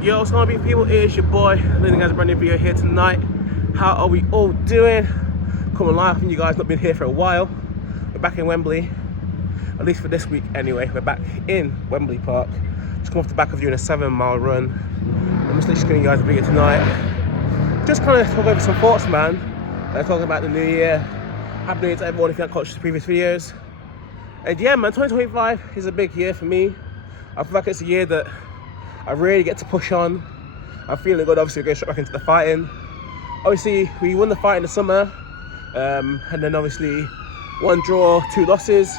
Yo, what's going on, people? It is your boy. Leading guys, a brand new video here tonight. How are we all doing? Coming live from you guys, not been here for a while. We're back in Wembley, at least for this week anyway. We're back in Wembley Park. Just come off the back of doing a 7-mile run. I'm just literally giving you guys a video tonight. Just kind of talk over some thoughts, man. Talking about the new year. Happy New Year to everyone if you haven't watched the previous videos. And yeah, man, 2025 is a big year for me. I feel like it's a year that I really get to push on. I'm feeling good, obviously, we're going straight back into the fighting. Obviously, we won the fight in the summer, and then obviously, 1 draw, 2 losses.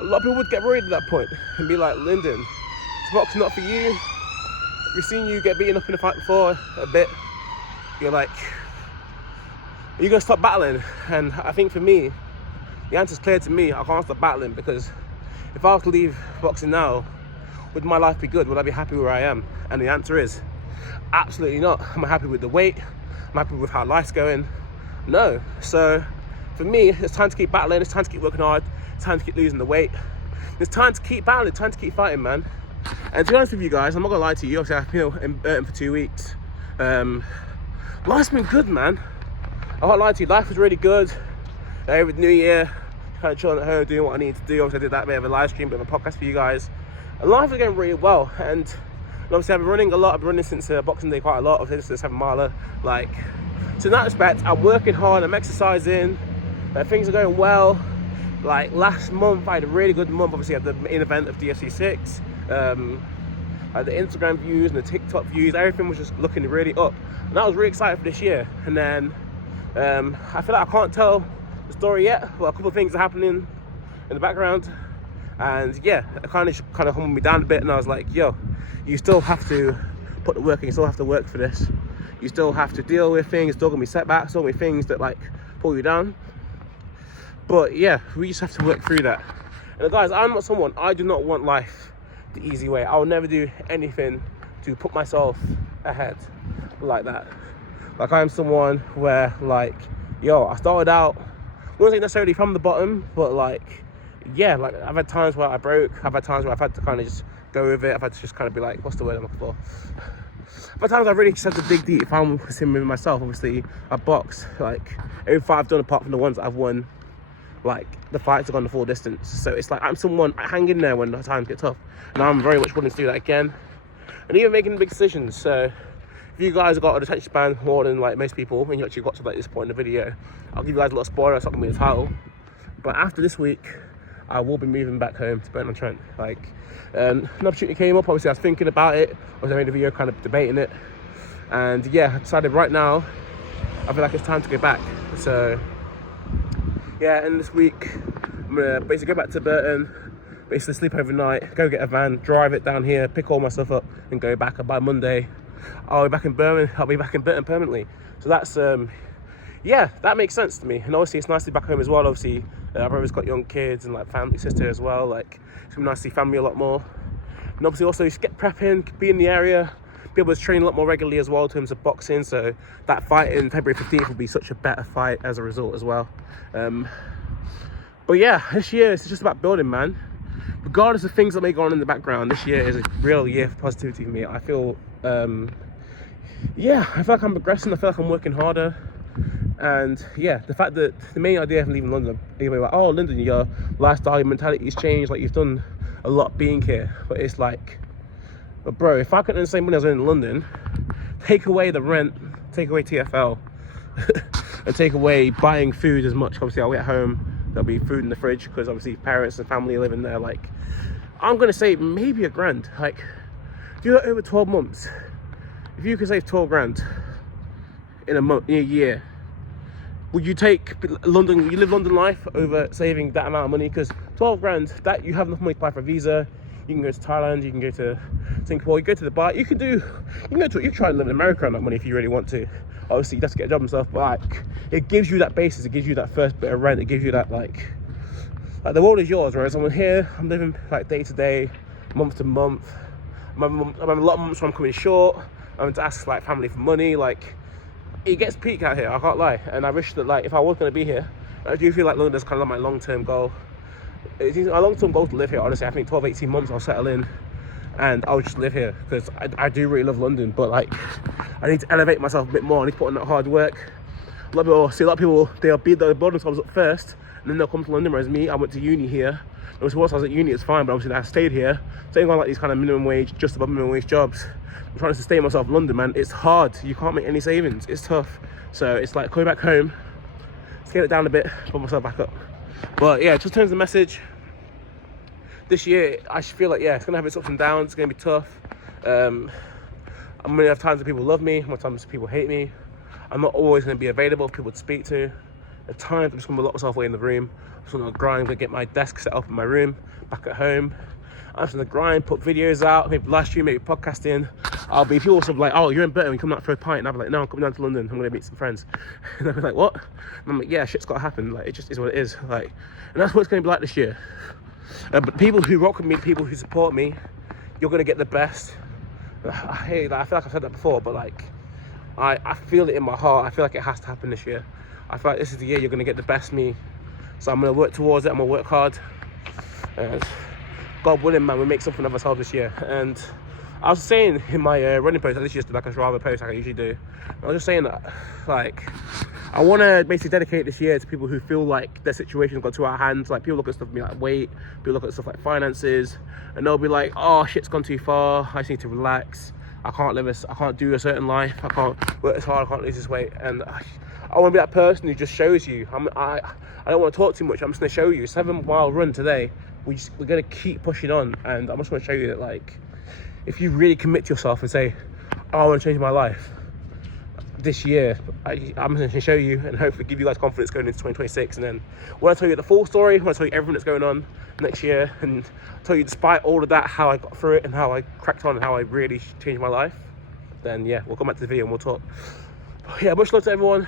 A lot of people would get worried at that point and be like, Lyndon, this boxing not for you. We've seen you get beaten up in a fight before a bit. You're like, are you going to stop battling? And I think for me, the answer's clear to me. I can't stop battling because if I was to leave boxing now, would my life be good? Would I be happy where I am? And the answer is absolutely not. Am I happy with the weight? Am I happy with how life's going? No. So for me, it's time to keep battling. It's time to keep working hard. It's time to keep losing the weight. It's time to keep battling. It's time to keep fighting, man. And to be honest with you guys, I'm not gonna lie to you. Obviously, I've been in Burton for 2 weeks. Life's been good, man. I won't lie to you. Life was really good. Over the new year, kind of chilling at home, doing what I need to do. Obviously, I did that bit of a live stream, bit of a podcast for you guys. And life is going really well, and obviously I've been running a lot. I've been running since Boxing Day quite a lot. Obviously, this is a 7-miler. So in that respect, I'm working hard. I'm exercising. Things are going well. Like last month, I had a really good month. Obviously, I had the main event of DFC 6. I had the Instagram views and the TikTok views. Everything was just looking really up, and I was really excited for this year. And then I feel like I can't tell the story yet, but a couple of things are happening in the background. And yeah, it kind of humbled me down a bit, and I was like, yo, you still have to put the work in, you still have to work for this. You still have to deal with things, still gonna be setbacks, still gonna be things that like pull you down. But yeah, we just have to work through that. And guys, I do not want life the easy way. I will never do anything to put myself ahead like that. Like I'm someone where like, yo, I started out, I wouldn't say necessarily from the bottom, but like, yeah, like I've had times where I broke. I've had times where I've had to kind of just go with it. I've had to just kind of be like, what's the word I'm looking for? But times I've really just had to dig deep. If I'm sitting with myself, obviously I box. Like every fight I've done, apart from the ones that I've won, like the fights have gone the full distance. So it's like I'm someone, I hang in there when the times get tough, and I'm very much willing to do that again. And even making big decisions. So if you guys have got an attention span more than like most people, and you actually got to like this point in the video, I'll give you guys a little spoiler. It's not gonna be the title. But after this week, I will be moving back home to Burton-on-Trent. Like, an opportunity came up. Obviously, I was thinking about it. I made a video kind of debating it. And yeah, I decided right now, I feel like it's time to go back. So, yeah, and this week, I'm gonna basically go back to Burton, basically sleep overnight, go get a van, drive it down here, pick all my stuff up, and go back. And by Monday, I'll be back in Burton permanently. So that's, yeah, that makes sense to me. And obviously, it's nice to be back home as well. Obviously, I've always got young kids and like family, sister as well. Like, it's been nice to see family a lot more. And obviously, also just get prepping, be in the area, be able to train a lot more regularly as well in terms of boxing. So that fight in February 15th will be such a better fight as a result as well. But yeah, this year it's just about building, man. Regardless of things that may go on in the background, this year is a real year for positivity for me. I feel, yeah, I feel like I'm progressing. I feel like I'm working harder. And yeah, the fact that the main idea of leaving London, people are like, oh, Lyndon, your lifestyle, your mentality's changed, like you've done a lot being here. But it's like, but bro, if I could earn the same money as I was in London, take away the rent, take away TFL, and take away buying food as much. Obviously, I'll get home, there'll be food in the fridge because obviously parents and family are living there. Like, I'm gonna say maybe £1,000. Like, do that over 12 months. If you could save 12 grand in a year, would you take London, you live London life over saving that amount of money? Because 12 grand, that you have enough money to apply for a visa. You can go to Thailand, you can go to Singapore, you go to Dubai, you can try and live in America on that money if you really want to. Obviously, you have to get a job and stuff, but like, it gives you that basis, it gives you that first bit of rent, it gives you that like the world is yours. Whereas I'm here, I'm living like day to day, month to month. I'm having a lot of months where I'm coming short. I'm having to ask like family for money. Like, it gets peak out here, I can't lie. And I wish that like if I was going to be here, I do feel like London's kind of like my long-term goal. It's my long-term goal to live here, honestly. I think 12-18 months I'll settle in, and I'll just live here because I do really love London, but like I need to elevate myself a bit more. I need to put in that hard work. A lot of people they'll build themselves up first and then they'll come to London, whereas me, I went to uni here. Whilst I was at uni, it's fine, but obviously I stayed here. Taking on like these kind of minimum wage, just above minimum wage jobs, I'm trying to sustain myself in London, man. It's hard. You can't make any savings. It's tough. So it's like going back home, scale it down a bit, put myself back up. But yeah, just in terms of the message, this year I feel like, yeah, it's gonna have its ups and downs. It's gonna be tough. I'm gonna have times when people love me, I'm gonna have times when people hate me. I'm not always gonna be available for people to speak to. At times I'm just gonna lock myself away in the room. I'm just gonna grind, gonna get my desk set up in my room, back at home. I'm just gonna grind, put videos out, maybe live stream, maybe podcasting. I'll be, people also be like, oh, you're in Burton, you come out for a pint, and I'll be like, no, I'm coming down to London, I'm gonna meet some friends. And they'll be like, what? And I'm like, yeah, shit's gotta happen, like, it just is what it is. Like, and that's what it's gonna be like this year. But people who rock with me, people who support me, you're gonna get the best. Hey, like, I feel like I've said that before, but like, I feel it in my heart. I feel like it has to happen this year. I feel like this is the year you're gonna get the best me. So I'm gonna work towards it, I'm gonna work hard. And God willing, man, we'll make something of ourselves this year. And I was saying in my running post, I literally just did like a Strava post like I usually do. I was just saying that, like, I want to basically dedicate this year to people who feel like their situation's got too out of hand. Like, people look at stuff like weight, people look at stuff like finances, and they'll be like, oh, shit's gone too far, I just need to relax. I can't do a certain life, I can't work as hard, I can't lose this weight. And I want to be that person who just shows you. I don't want to talk too much, I'm just going to show you. 7-mile run today, we're going to keep pushing on, and I'm just going to show you that, like, if you really commit to yourself and say, oh, I want to change my life this year, I'm going to show you and hopefully give you guys confidence going into 2026. And then when I tell you the full story, when I tell you everything that's going on next year, and tell you despite all of that how I got through it and how I cracked on and how I really changed my life, then yeah, we'll come back to the video and we'll talk. But yeah, much love to everyone.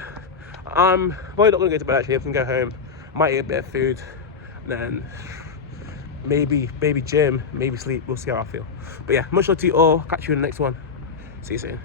I'm probably not going to go to bed actually. I'm going to go home, might eat a bit of food, and then maybe gym, maybe sleep. We'll see how I feel. But yeah, much love to you all. Catch you in the next one. See you soon.